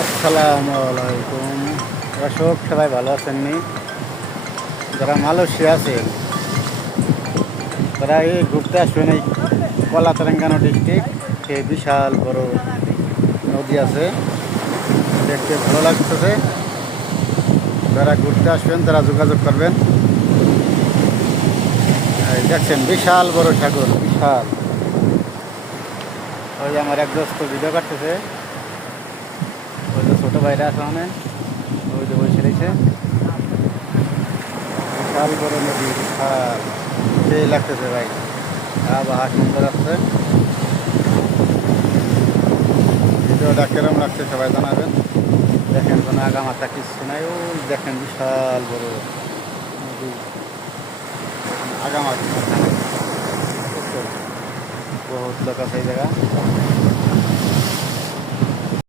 আসসালামু আলাইকুম দর্শক, সবাই ভালো আছেননি? যারা মালয়েশিয়া আছে তারা এই ঘুরতে আসবেন। এই কলা তেলেঙ্গানা ডিস্ট্রিক্ট বিশাল বড় নদী আছে, দেখতে ভালো লাগতেছে। যারা ঘুরতে আসবেন তারা যোগাযোগ করবেন। এই দেখছেন বিশাল বড় সাগর, বিশাল। ওই আমার এক দোস্ত ভিডিও কাটতেছে, ওই যে ছোটো ভাইরা আছে মানে, ওই যে বসে রয়েছে। বিশাল বড় নদী, বিশাল, সেই লাগতেছে ভাই। আবহাওয়া সুন্দর আছে। ভিডিওটা কেরম লাগছে সবাই জানাবেন। দেখেন কোনো আগামাথা কিছু নাই, ওই দেখেন বিশাল বড় নদী, আগামাথা নাই। বহুত লোক আছে এই জায়গা।